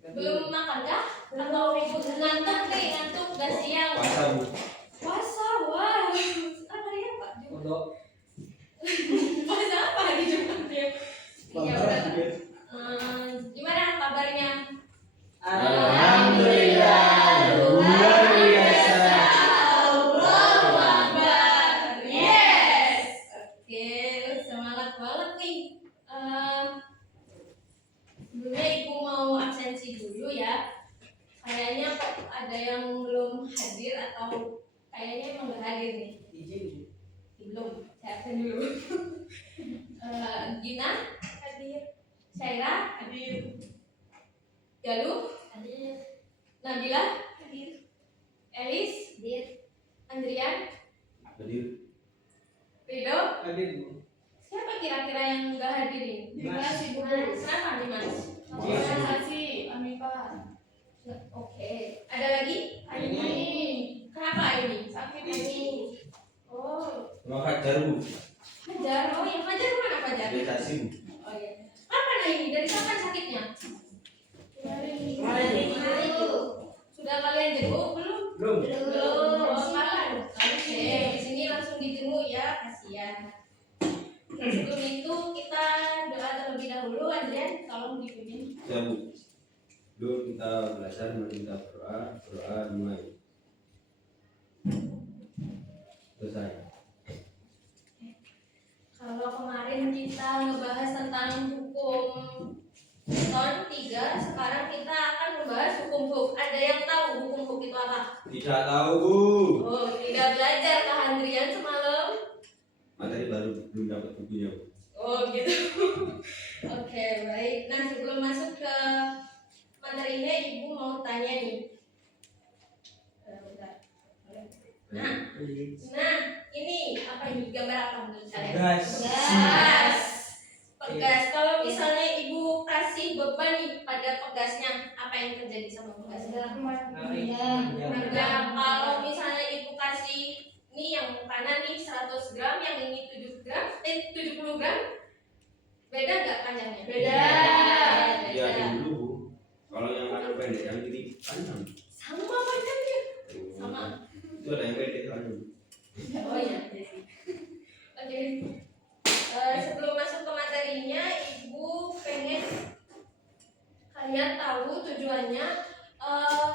Belum makan kah? Atau ngantuk nih, ngantuk udah siang. Puasa, Bu. Puasa, wah. Apa ya Pak? Untuk Puasa apa hari Jumat ya? Iya udah. Gimana kabarnya? Alhamdulillah, luar biasa. Allahu Akbar. Yes. Oke, semangat banget nih. Sebelumnya Ibu mau absensi dulu ya. Kayaknya ada yang belum hadir atau kayaknya emang nggak hadir nih. izin. Belum, saya absen dulu. Gina hadir, Syaira hadir, Galuh hadir, Nabila hadir, Elis hadir, Andrian Hadir. Rido. Hadir, Bu. Siapa kira-kira yang nggak hadir ini? Dimas. Ibu. Kenapa Dimas? Kasih Amipa. Oke. Ada lagi? Ini. Kenapa ini? Sakit ini. Oh, Sama Fajar, Bu. Fajar. Oh, yang Fajar mana Fajar? Dia kasih, Bu. Oh iya. Kapan ini? Dari kapan sakitnya? Kemarin. Kemarin. Sudah kalian jenguk belum? Belum. Belum. Oh, kapan? Oke. Di sini langsung dijenguk ya, kasihan. Sebelum itu kita doa terlebih dahulu. Adrian, tolong dipimpin. Ya, Bu. Dulu kita belajar meminta doa dimulai. Selesai. Kalau kemarin kita ngebahas tentang hukum Newton 3, sekarang kita akan membahas hukum Hooke. Ada yang tahu hukum Hooke itu apa? Tidak tahu, Bu. Oh, tidak belajar Kak Andrian semalam? Materi baru belum dapat bukunya, Bu. Oh gitu. Oke, baik. Nah, sebelum masuk ke materinya, Ibu mau tanya nih. Bentar. Nah, ini apa ini? Gambar apa menurut kalian? Pegas. Pegas. Pegas. Kalau misalnya Ibu kasih beban nih pada pegasnya, apa yang terjadi sama pegasnya? Nah, kalau misalnya Ibu kasih ini yang kanan nih 100 gram, yang ini 70 gram, beda nggak panjangnya? Beda. Iya, dulu, Bu. Kalau yang kanan pendek, yang kiri panjang. Sama panjangnya. Sama. Itu ada yang pendek kan, Bu. Oh iya. Oke. Sebelum masuk ke materinya, Ibu pengen kalian tahu tujuannya.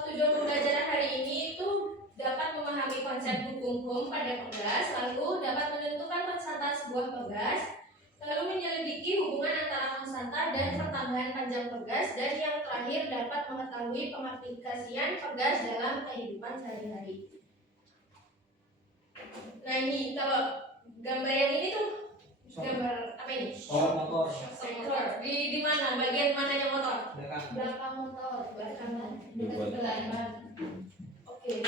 Tujuan pembelajaran hari ini itu dapat memahami konsep hukum pada pegas, lalu dapat menentukan konstanta sebuah pegas, lalu menyelidiki hubungan antara konstanta dan pertambahan panjang pegas, dan yang terakhir dapat mengetahui pengaplikasian pegas dalam kehidupan sehari-hari. Nah ini kalau gambar yang ini tuh gambar apa ini? Motor. Motor. Di mana? Bagian mananya motor? Belakang. Belakang motor, belakang Dekat belakang. Oke.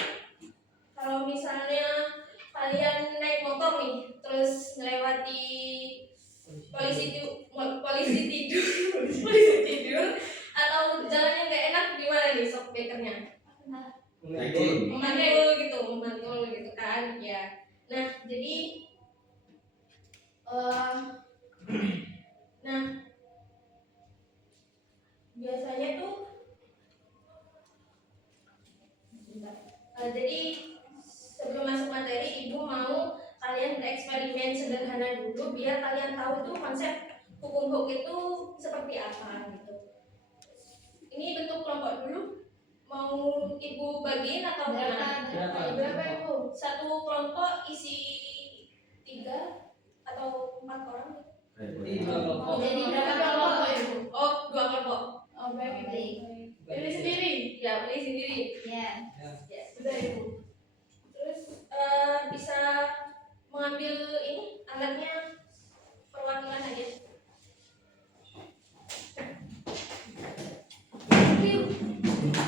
Kalau misalnya kalian naik motor nih, terus melewati polisi tidur, atau jalannya nggak enak, gimana nih shock breakernya? Memantul gitu kan, ya. Nah, jadi nah biasanya tuh jadi sebelum masuk materi, Ibu mau kalian bereksperimen sederhana dulu biar kalian tahu tuh konsep hukum Hooke itu seperti apa gitu. Ini bentuk kelompok dulu. Mau Ibu bagiin atau berapa Ibu? Satu kelompok isi 3 atau 4 orang? Jadi 2 kelompok. Jadi berapa kelompok Ibu? Oh, 2 kelompok. Oh, baik. Pilih sendiri? Ya, pilih sendiri. Ya. Ya, sudah Ibu. Terus bisa mengambil ini alatnya perwakilan aja.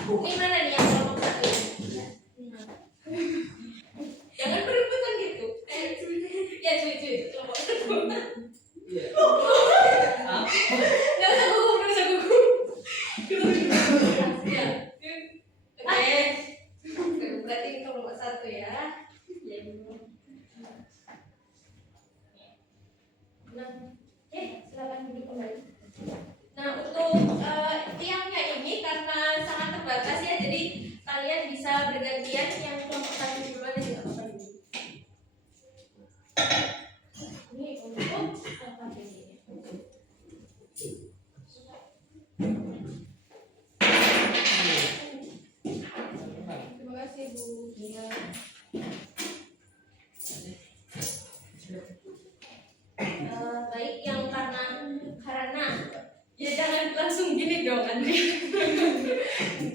Ini mana nih yang kelompok 1? Jangan berebutan gitu. Ya, cuy, kelompok 1. Iya. Nggak usah gugup. Ya. Oke. Berarti ini kelompok 1 ya. Ya, Ibu. Nah, silakan duduk kembali. Nah, untuk tiangnya ini karena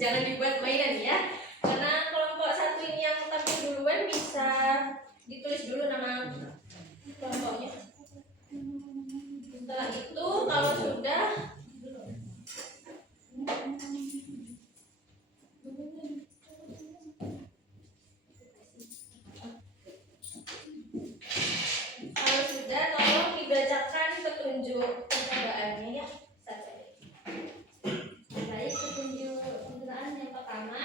jangan dibuat mainan ya. Karena kelompok satu ini yang tampil duluan bisa ditulis dulu nama kelompoknya. Setelah itu kalau sudah tolong dibacakan petunjuk percobaannya ya. Baik, petunjuk penggunaan yang pertama,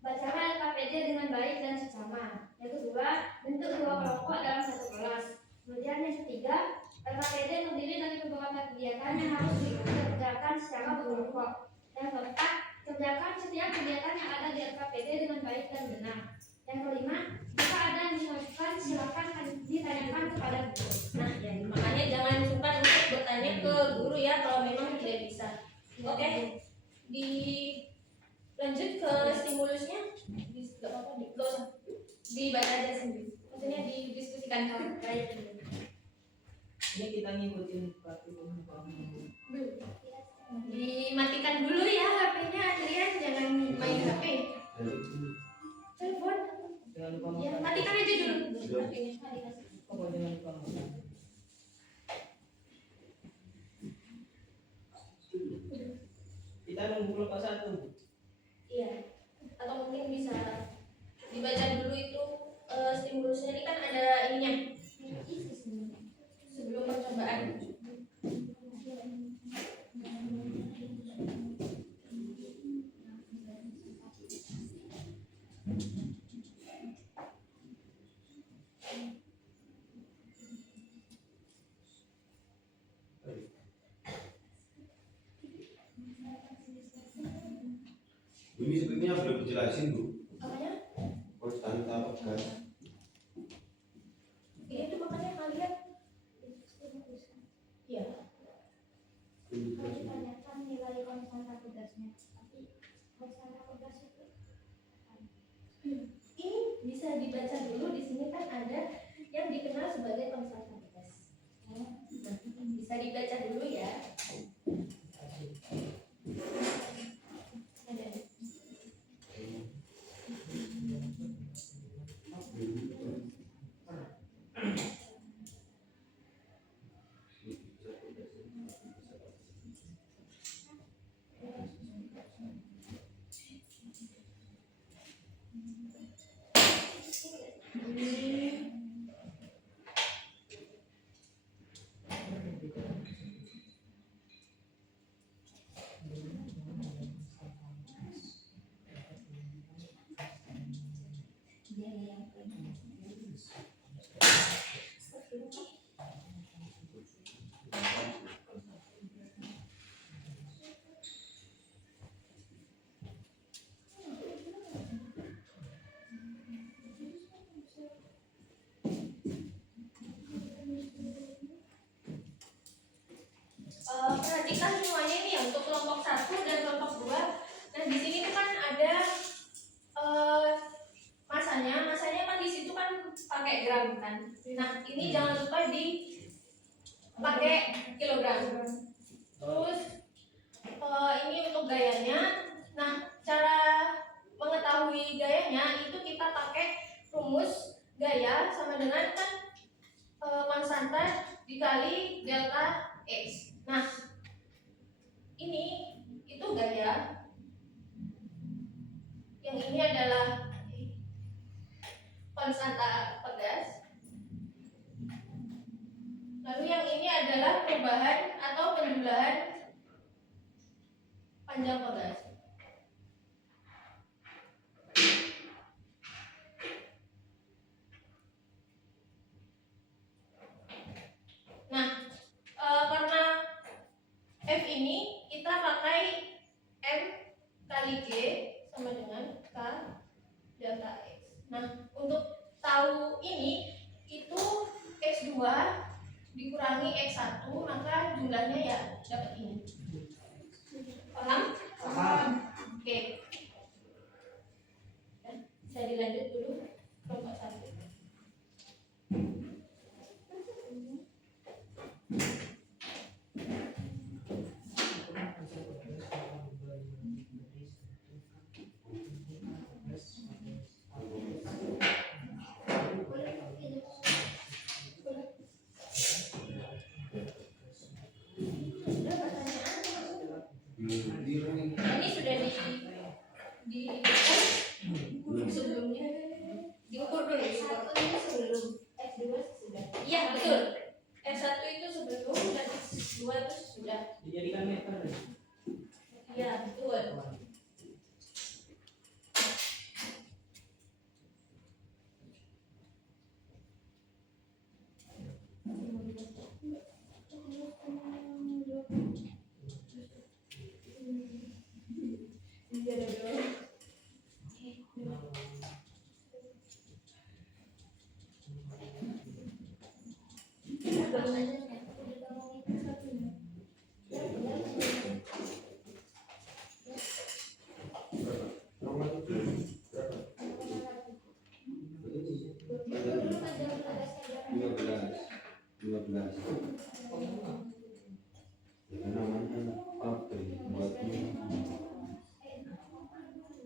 bacakan LKPD dengan baik dan seksama. Yang kedua, bentuk dua kelompok dalam satu kelas. Kemudian yang ketiga, LKPD terdiri dari beberapa kegiatan yang harus dikerjakan secara berkelompok. Yang keempat, kerjakan setiap kegiatan yang ada di LKPD dengan baik dan benar. Yang kelima, jika ada yang dilakukan, silakan ditanyakan kepada guru. Nah, ya, makanya jangan sungkan untuk bertanya ke guru ya kalau memang tidak bisa. Oke, lanjut ke stimulusnya. Gak apa-apa, gak usah dibaca aja sendiri. Maksudnya didiskusikan kalau baik. Ini kita ngikutin peraturan kamu. Dimatikan dulu ya HP-nya, kalian jangan main HP. Telepon. Jangan lupa Ya, makan. matikan aja dulu HP-nya. Apa jangan lupa makan. Kita nunggu kelompok satu. Iya. Atau mungkin bisa dibaca dulu itu stimulusnya. Ini kan ada ininya. Sebelum percobaan. Ini sebetulnya belum dijelasin Bu. Apanya? Konstanta gas. Itu makanya kalian ya Kalau ditanyakan nilai konstanta tugasnya, tapi konstanta tugas itu ini bisa dibaca dulu. Di sini kan ada yang dikenal sebagai konstanta tugas. Nah, bisa dibaca dulu ya. Ada. Perhatikan semuanya ini ya untuk kelompok 1 dan kelompok 2. Nah, di sini tuh kan ada masanya kan di situ kan pakai gram kan. Nah, ini jangan lupa dipakai kilogram. Terus ini untuk gayanya. Nah, cara mengetahui gayanya itu kita pakai rumus gaya sama dengan kan konstanta dikali delta X. Nah, ini itu gaya. Yang ini adalah konstanta pegas. Lalu yang ini adalah perubahan atau penjumlahan panjang pegas. Nah, karena F ini kita pakai M kali G sama dengan K delta X. Nah, untuk tahu ini itu X2 dikurangi X1 maka jumlahnya ya dapat ini. Paham? Paham. Oke. Saya dilanjut dulu kelompok 1. sebelumnya diukur dulu. S1 itu sebelum, S2 sudah. Iya betul. S1 itu sebelum dan S2 itu sudah. Dijadikan meter. Iya betul.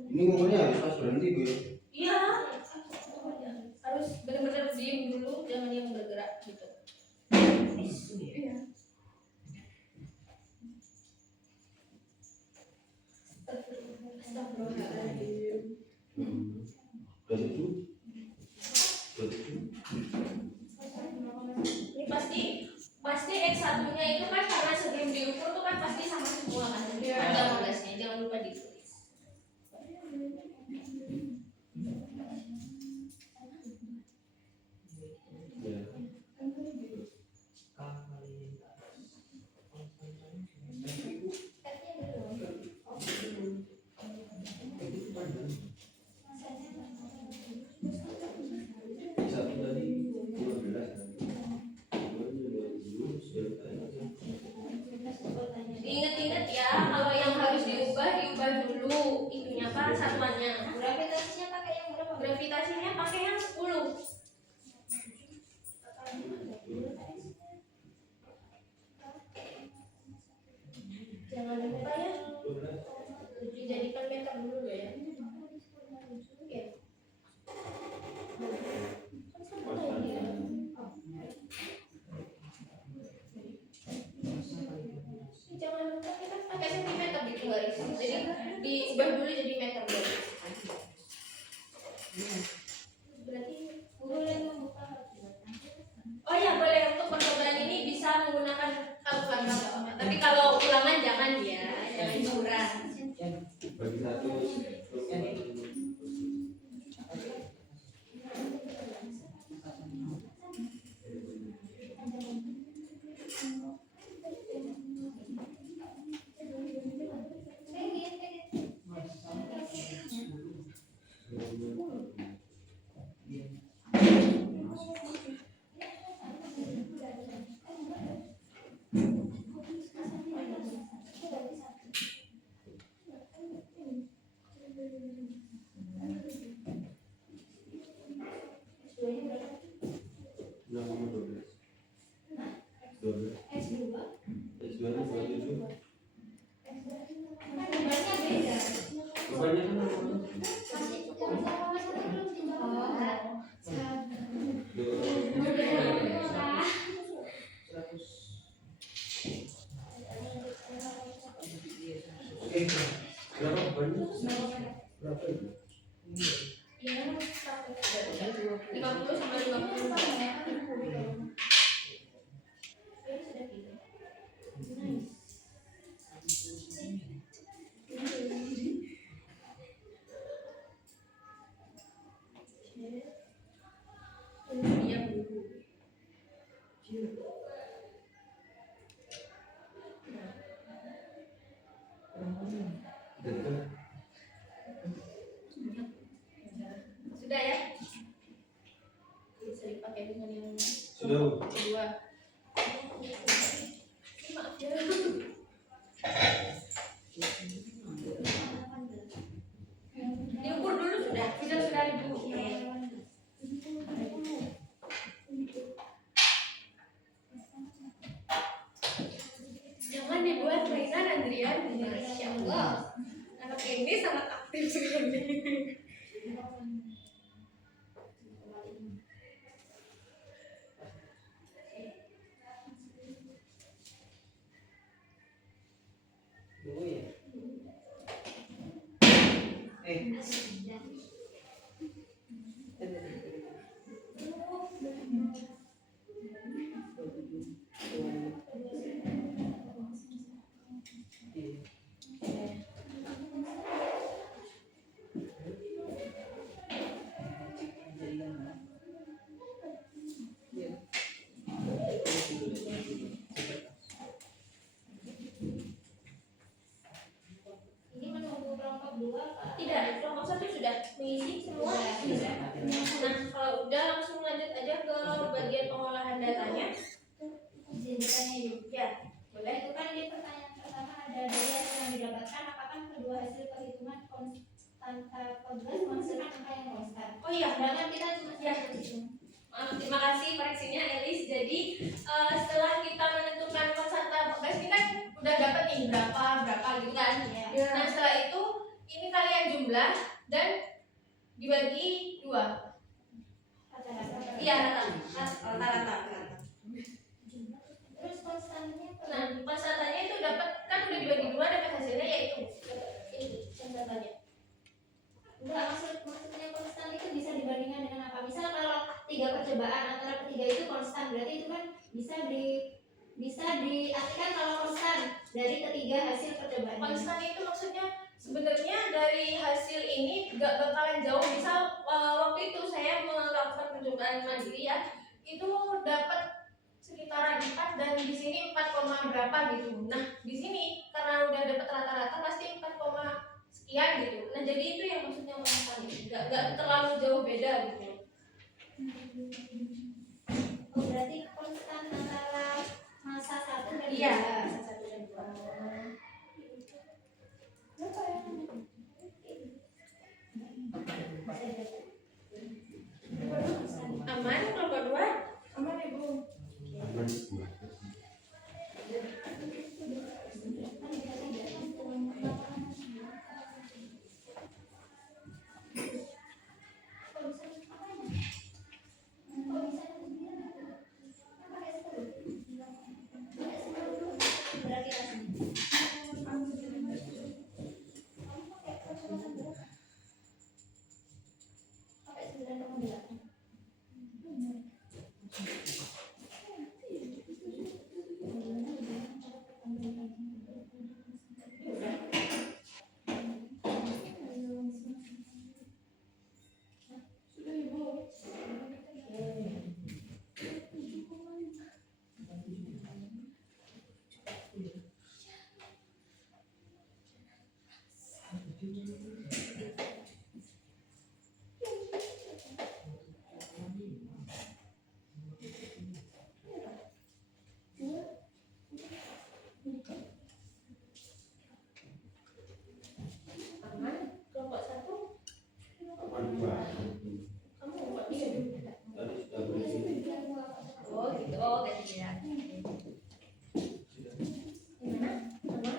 Ini ngomongnya harus pas berhenti Bu. Iya. Harus benar-benar diem dulu, jangan yang bergerak gitu. Iya. Astagfirullahaladzim. Ini pasti X1-nya itu kan karena sebelum diukur tuh kan pasti sama semua kan. Jadi ada modasnya, jangan lupa ditulis. Diingat-ingat ya, kalau yang harus diubah dulu itunya apa satuannya. Gravitasinya pakai yang berapa? Gravitasinya pakai yang 10. Jangan lupa ya, dijadikan meter dulu ya. Oke. Jangan lupa kita pakai sentimeter gitu guys. Jadi diubah dulu jadi meter dulu. Berarti Boleh membuka kalkulator. oh ya boleh, untuk percobaan ini bisa menggunakan kalkulator. Tapi kalau ulangan jangan ya, jangan curang. Bagi satu. Iya, 50 sama 50. Sudah ya? Bisa dipakai dengan yang Sudah. kedua. Maaf ya. Diukur dulu sudah, sudah ibu. Jangan dibuat mainan Andrian. Masya Allah. Anak ini sangat aktif sekali. Ini menunggu kelompok 2 Pak. Tidak, kelompok 1 sudah mengisi semua. Sudah. Nah, kalau udah langsung lanjut aja ke bagian pengolahan datanya. Izin bertanya ibu. Ya, boleh. Itu kan di pertanyaan pertama ada dari hasil yang didapatkan, apakah kedua hasil perhitungan konstanta progres menghasilkan angka yang konstan? Oh iya, Sedangkan kita cuma Ya. satu hitung. terima kasih koreksinya Elis. Jadi setelah kita menentukan konstanta progres ini kan udah dapat nih berapa gitu kan. Ya. Nah setelah itu ini kalian jumlah dan dibagi 2. Rata-rata. Iya rata-rata. Terus konstannya Nah konstantanya itu dapat kan udah dibagi 2 dapat hasilnya yaitu ini konstantanya. enggak, maksudnya konstan itu bisa dibandingkan dengan apa? Misal kalau 3 percobaan antara ketiga itu konstan, berarti itu kan bisa diartikan kalau konstan dari ketiga hasil percobaan. Konstan itu maksudnya sebenarnya dari hasil ini gak bakalan jauh. Misal waktu itu saya melakukan percobaan mandiri ya, itu dapat sekitaran 4 dan di sini 4, berapa gitu. Nah di sini karena udah dapat rata-rata pasti 4, sekian gitu. Nah jadi itu yang maksudnya konstan, gak terlalu jauh beda gitu. Oh, berarti konstan antara masa 1 dan 2. Iya, satu dan 2. Berapa ya? Aman kelompok 2? Aman ibu. Aman semua. Aman kelompok 1? Aman dua. Kamu kelompok 3? Tadi sudah berisi. Oh gitu, oh ganti ya. Gimana? Aman?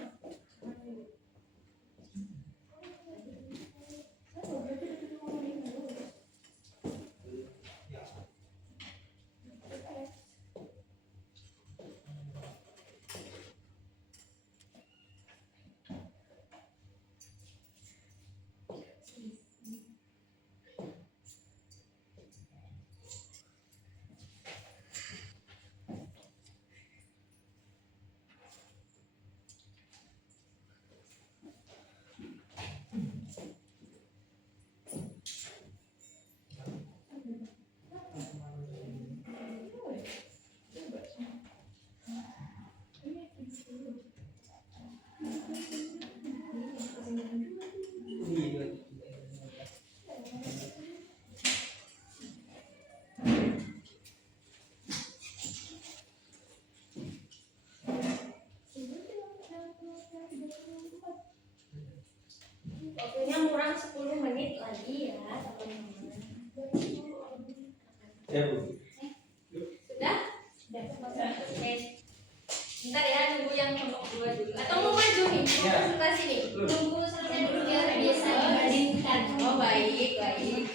Waktunya kurang 10 menit lagi ya teman-teman. Ya Bu. Sudah? Oke. Bentar ya nunggu yang kelompok 2 dulu. Atau mau maju nih? Mau Ya. konsultasi nih? Tunggu selesai dulu biar bisa dibandingkan. Oh baik, baik.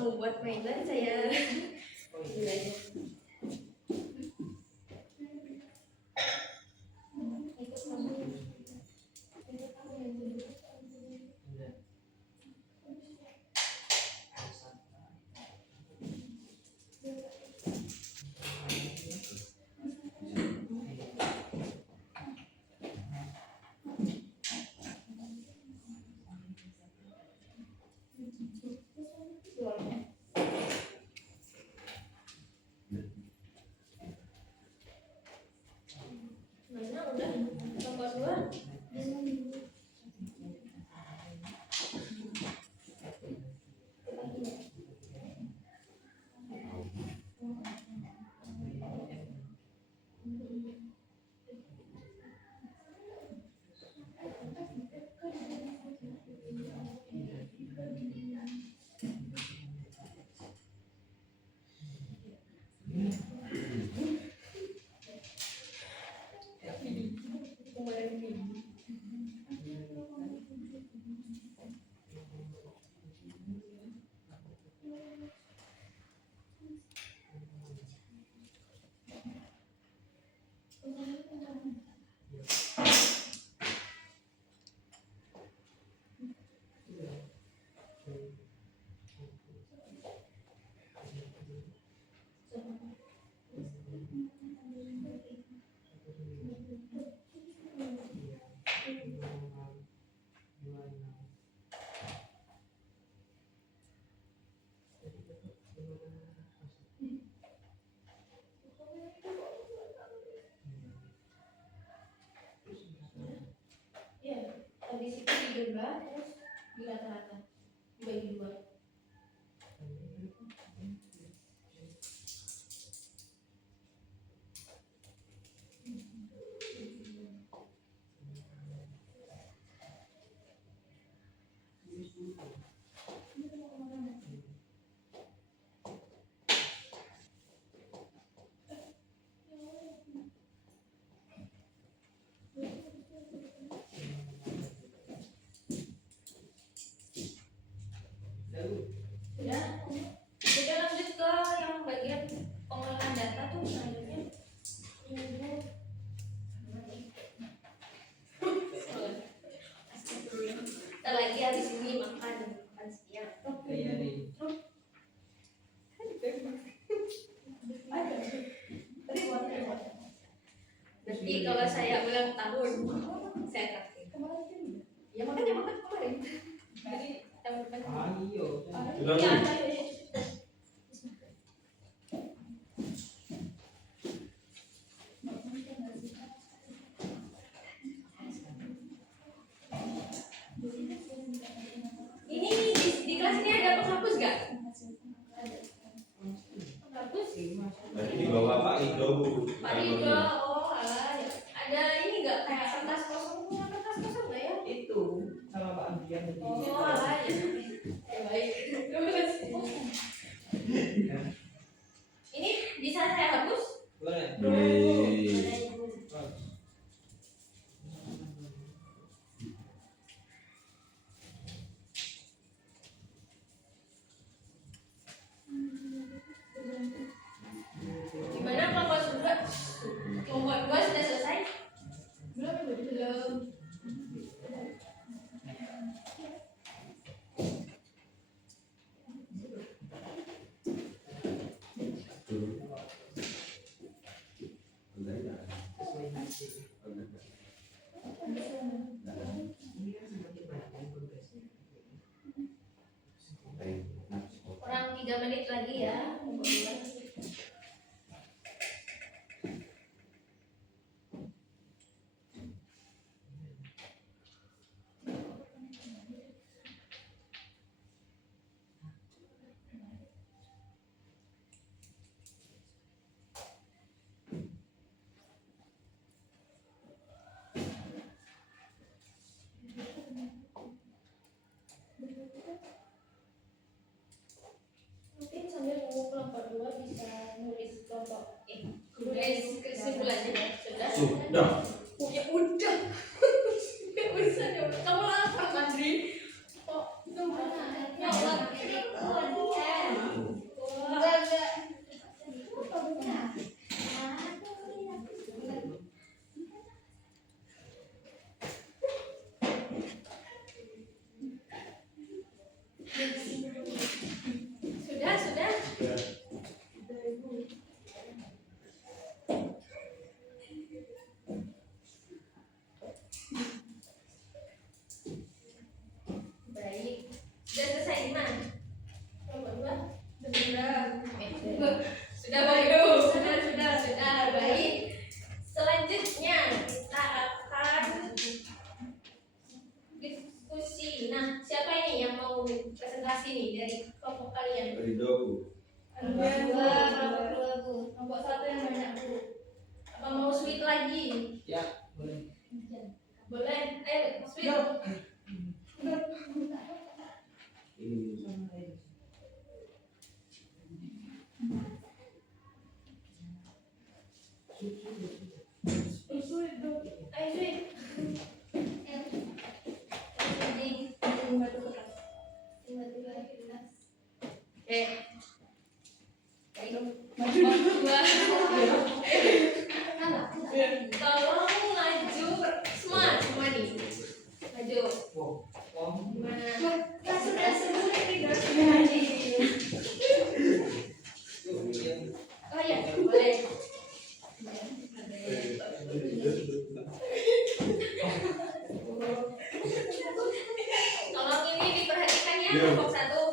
kamu buat mainan, saya Oh ini iya. aja. Ikut kamu. Ikut kamu yang dulu. Iya. Mana udah nomor 2. Ya, habis itu digerak terus di rata-rata dibagi 2. Sudah, kita lanjut ke yang bagian pengolahan data tuh selanjutnya. Ntar lagi habis ini makan siang. Iya nih. Nanti kalau saya ulang tahun, saya traktir. Ya makanya makan kemarin. Jadi tahun depan. Ayo. Sudah, Ya, Bu? saya. Ini di kelas ini ada penghapus gak? Penghapus? Tadi di bawah Pak Ido, Bu. Pak Rido, oh alah. Ada ini gak kayak kertas kosong? Punya kertas kosong gak ya? Itu sama Pak Andrian tadi. Oh alah ya. Ya baik. Terima kasih. Ini bisa saya hapus? Boleh. Boleh. Gimana kelompok 2 sudah selesai? Belum. Kurang 3 menit lagi ya. Mungkin sambil kasih nih dari kelompok kalian. Beri doku. Kelompok dua, kelompok dua Bu. Kelompok satu yang banyak Bu. Apa mau sweet lagi? Ya, boleh. Boleh. Ayo sweet. Ini. Ayo sweet. Tolong maju semua nih. Maju. Gimana? Sudah semua tidur Oh ya, boleh. Tolong ini diperhatikan ya kelompok satu.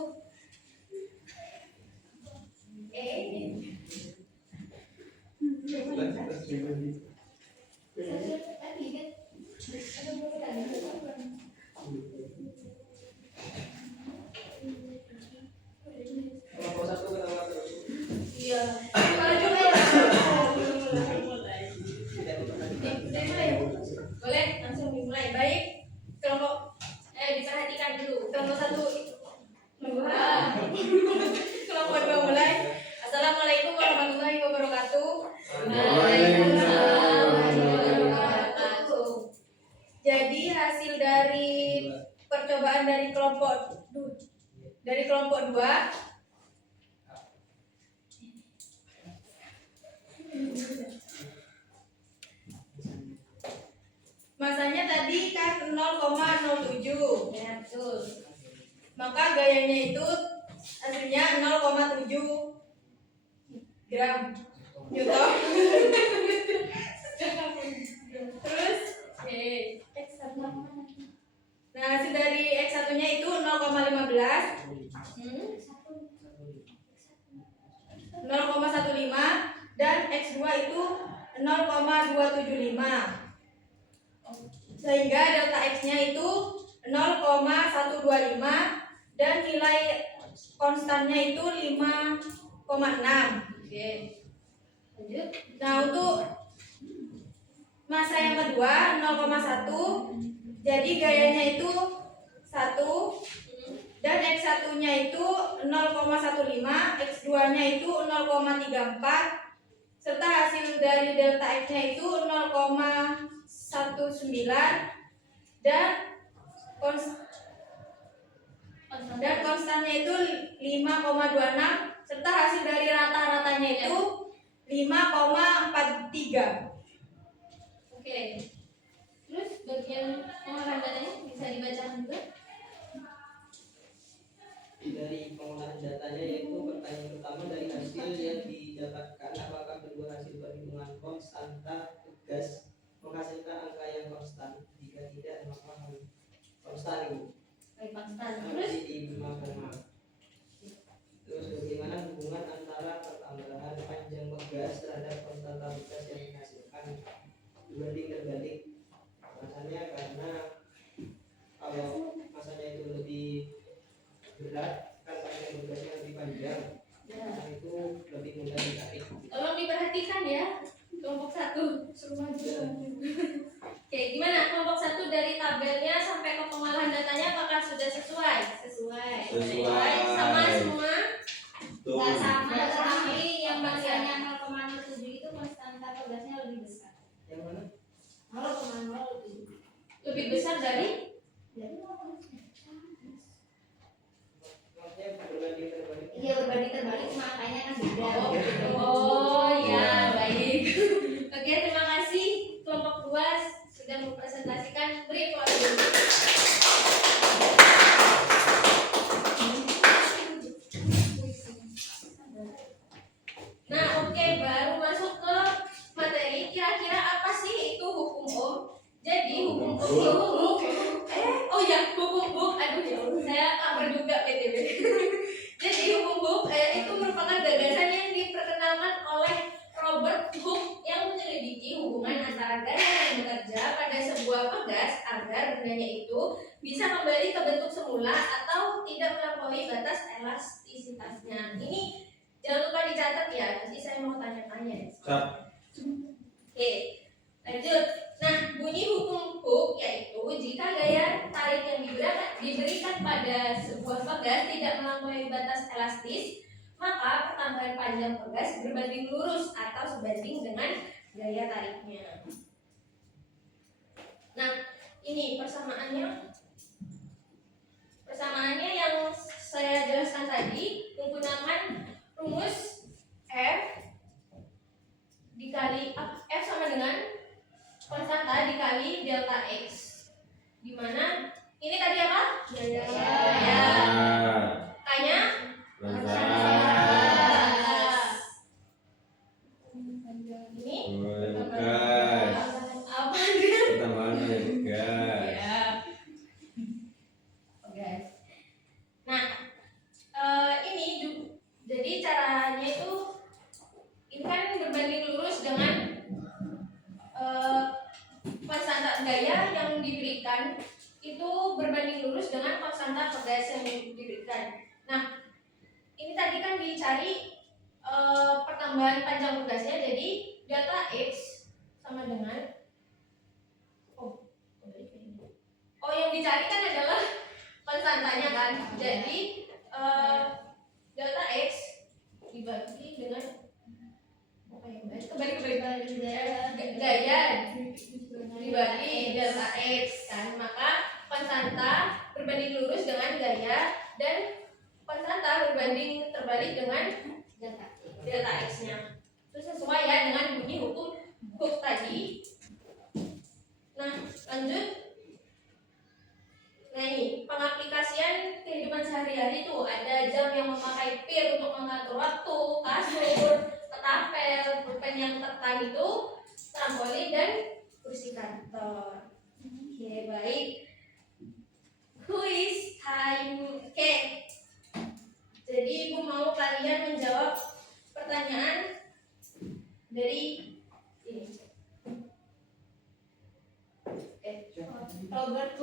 Kelompok satu ketawa terus. Iya. Maju ya. Boleh langsung dimulai. Baik. Kelompok diperhatikan dulu. Kelompok satu. Kelompok dua mulai. Assalamualaikum warahmatullahi wabarakatuh. Waalaikumsalam warahmatullahi wabarakatuh. Jadi hasil dari percobaan dari kelompok 2 masanya tadi kan 0,07. Ya, betul. Maka gayanya itu hasilnya 0,7 gram Newton. Terus nah hasil dari X1-nya itu 0,15, 0,15 dan X2 itu 0,275. Sehingga delta X-nya itu 0,125 dan nilai konstannya itu 5,6. Oke. Lanjut. Nah, untuk massa yang kedua 0,1. Jadi gayanya itu 1 dan X1-nya itu 0,15, X2-nya itu 0,34 serta hasil dari delta X-nya itu 0,19 dan konstannya itu 5,26 serta hasil dari rata-ratanya itu 5,43. Oke. Terus bagian pengolahan datanya bisa dibacakan juga? Dari pengolahan datanya yaitu pertanyaan pertama dari hasil yang didapatkan, apakah kedua hasil perhitungan konstanta tegas menghasilkan angka yang konstan? Jika tidak, maka konstan ini Konstan. terus di 5,5. Terus bagaimana hubungan antara pertambahan panjang pegas terhadap konstanta tegas yang menghasilkan dibanding terbalik? Masanya karena kalau masanya itu lebih berat kan panjang pegasnya lebih panjang, nah itu lebih mudah ditarik. Tolong diperhatikan ya. Kelompok 1 suruh maju. Oke, gimana kelompok 1 dari tabelnya sampai ke pengolahan datanya apakah sudah sesuai? Sesuai. Sama semua? Nggak sama, Nggak sama. tapi yang bagiannya 0,07 itu konstanta tegasnya lebih besar. Yang mana? 0,07. Lebih besar dari? Jadi Maksudnya berbanding terbalik. iya berbanding terbalik makanya kan beda. Oh ya, baik. Oke, terima kasih kelompok 2 sudah mempresentasikan. Beri aplaus dulu. Nah, oke, baru masuk ke materi. Kira-kira apa sih itu hukum Ohm? Jadi hukum Ohm hukum Ohm. Aduh ya, saya lapar juga BTW. Jadi hukum Ohm itu merupakan gagasan yang diperkenalkan agar bendanya itu bisa kembali ke bentuk semula atau tidak melampaui batas elastisitasnya. Ini jangan lupa dicatat ya, nanti saya mau tanya-tanya. Sap. Oke, lanjut. Nah, bunyi hukum Hooke yaitu jika gaya tarik yang diberikan pada sebuah pegas tidak melampaui batas elastis, maka pertambahan panjang pegas berbanding lurus atau sebanding dengan gaya tariknya. Nah, ini persamaannya. Persamaannya yang saya jelaskan tadi menggunakan rumus F dikali F sama dengan konstanta dikali delta X, di mana ini tadi apa? Gaya. K-nya ini apa dia? Pertambahan gas. Ya. Oke. Nah, ini jadi caranya itu ini kan berbanding lurus dengan konstanta gaya yang diberikan itu berbanding lurus dengan konstanta pegas yang diberikan. Nah, ini tadi kan dicari pertambahan panjang pegasnya, jadi delta X sama dengan yang dicari kan adalah konstantanya kan. Jadi delta X dibagi dengan gaya dibagi delta X kan, maka konstanta berbanding lurus dengan gaya dan konstanta berbanding terbalik dengan delta X-nya. Itu sesuai ya dengan bunyi hukum Hooke tadi. Nah, lanjut. Nah, ini pengaplikasian kehidupan sehari-hari tuh ada jam yang memakai pir untuk mengatur waktu, kasur, ketapel, pulpen yang tekan itu, trampolin dan kursi kantor. Oke, baik. Quiz time. Oke. Jadi ibu mau kalian menjawab pertanyaan dari ini. Robert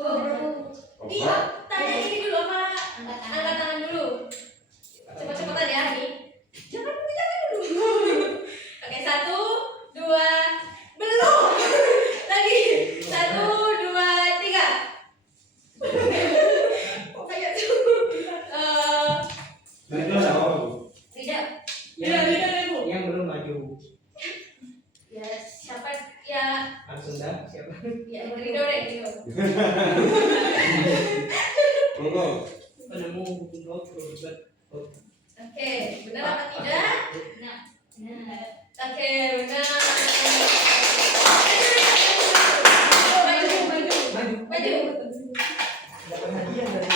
tanya ini dulu apa? Angkat tangan dulu. Cepat-cepatan ya nih. Jangan dulu. Oke, 1, 2, belum. Lagi. 1, 2, 3. Kayak tuh. Itu ada apa, Bu? Tidak. Yang belum maju. Ya, siapa ya? Langsung dah siapa? Ya, Rido deh, Rido. Monggo. Penemu hukum Hooke Robert Hooke. Oke, benar apa tidak? Nah, Oke, benar. Maju. Dapat hadiah dari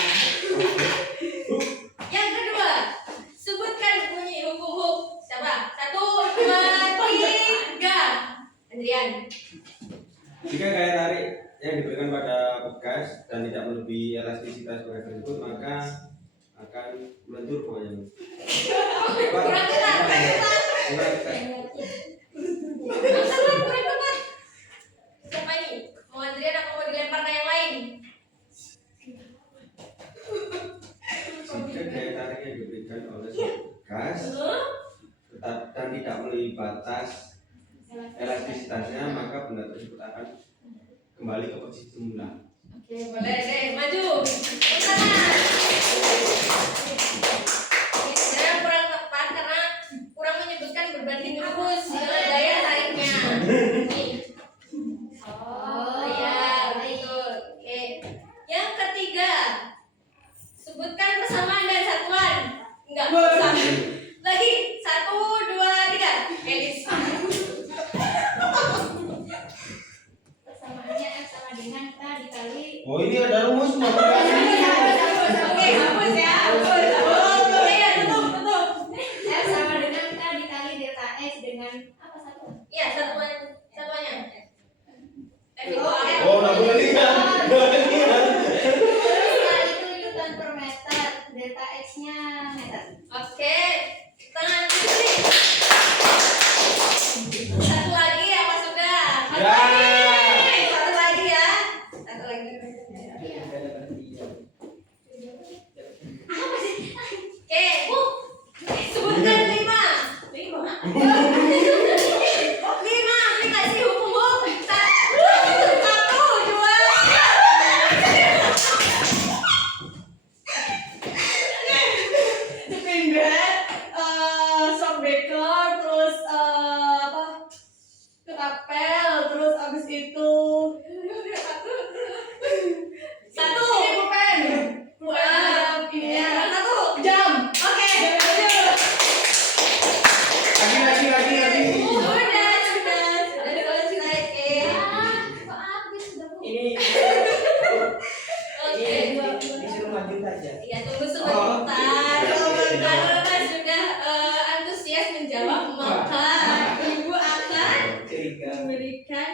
Yang kedua, sebutkan bunyi hukum Hooke. Siapa? 1, 2, 3. Andrian. Jika gaya tarik yang diberikan pada pegas dan tidak melebihi elastisitas pegas tersebut, maka akan melentur pokoknya. Kurang ketat. Kurang ketat. Kurang tepat. Siapa ini? Mau Andrian apa mau dilempar ke yang lain? Jika gaya tarik yang diberikan oleh pegas tetap dan tidak melebihi batas elastisitasnya, maka benda tersebut akan kembali ke posisi semula. Oke, boleh deh, maju. Sana. Ini sebenarnya kurang tepat karena kurang menyebutkan berbanding lurus dengan daya tariknya. Nih. Oh ya, betul. Oke. Yang ketiga, sebutkan persamaan dan satuan. Enggak, sama. Lagi, 1, 2, 3. Elis. persamaannya F sama dengan K dikali Oh, ini ada rumus Oke, hapus ya, hapus. Oke, ya, tutup. F sama dengan K dikali delta X dengan apa satuan? Iya, satuannya. Oh, udah boleh lihat. Terus K itu newton per meter, delta X-nya meter. Oke, tangan kiri. Satu lagi apa sudah? Ya. Satu lagi ya. Satu lagi. Tidak ada perhatian. Oke, sebutkan 5. 5 dikasih hukum hukum. 1, 2. Sepinggan, shockbreaker, terus ketapel, terus abis itu satu pulpen, ini ya, satu jam. Oke. Lagi. Sudah selesai. Ini Oke. disuruh maju saja. Ya, tunggu sebentar. Kalau Bapak sudah antusias menjawab, maka Ibu akan Curiga. memberikan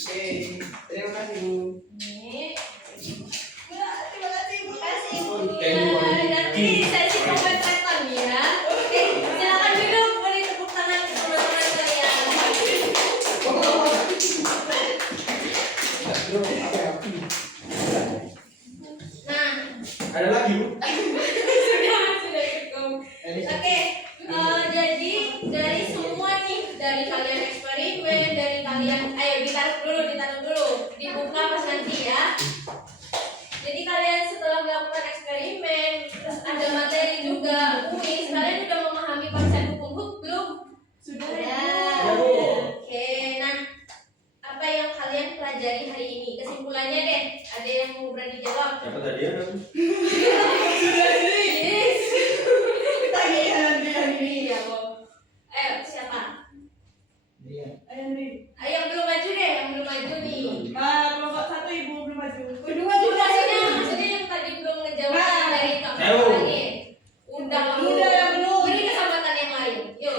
Oke, terima kasih Bu. Ini. Terima kasih Ibu. Oke. Nanti sesi pemotretan ya. Oke, silakan duduk, beri tepuk tangan ke teman-teman kalian. Nah, Ada lagi, Bu? sudah cukup. Ini Oke, jadi dari semua nih, dari kalian eksperimen, dari kalian, ayo ditaruh dulu, dibuka pas nanti ya. Jadi kalian setelah melakukan eksperimen, terus ada materi juga, kuis, kalian udah memahami konsep hukum belum? Sudah ya. Oke, nah apa yang kalian pelajari hari ini? Kesimpulannya deh, ada yang mau berani jawab? Dapat hadiah dong. Yes. Ketagihan ini ya, Bob. Ayo, siapa? Iya. Ayo yang belum maju deh, yang belum maju nih. Kelompok 1 Ibu belum maju. Kedua tuh maksudnya yang tadi belum ngejawab Nah. dari kamu Ayo. lagi. Udah kamu. Udah yang belum. Beri kesempatan yang lain. Yuk.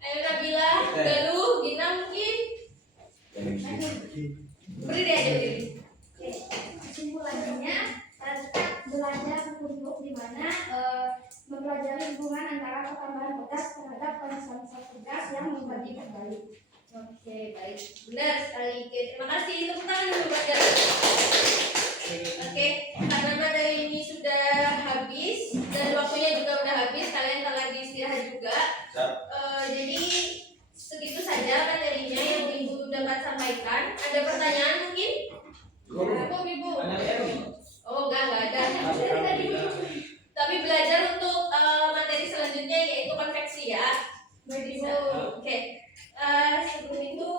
Ayo Nabila, Galuh, Gina mungkin. Beri deh aja beri. Kesimpulannya, kita belajar hukum di mana mempelajari hubungan antara pertambahan bekas terhadap penyelesaian tugas yang membagi kembali. Oke, baik. Benar sekali. Oke, terima kasih. Tepuk tangan dulu buat Galuh. Oke, karena materi ini sudah habis dan waktunya juga udah habis, kalian tak lagi istirahat juga. Siap. Jadi segitu saja materinya yang Ibu dapat sampaikan. Ada pertanyaan mungkin? Cukup Ibu. Oh enggak ada. Tapi belajar untuk materi selanjutnya yaitu konveksi ya. Bisa. Oke. Sebelum itu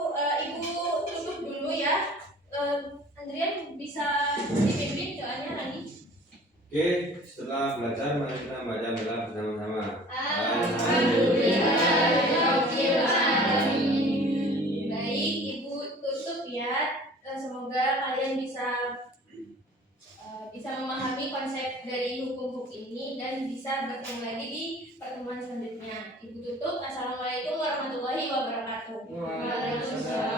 Ibu tutup dulu ya. Andrian bisa dipimpin doanya lagi. Oke, setelah belajar mari kita membaca doa bersama-sama. Alhamdulillahirobbilalamin. Baik, Ibu tutup ya. Semoga kalian bisa memahami konsep dari hukum ini dan bisa bertemu lagi di pertemuan selanjutnya. Ibu tutup. Assalamualaikum warahmatullahi wabarakatuh. Waalaikumsalam.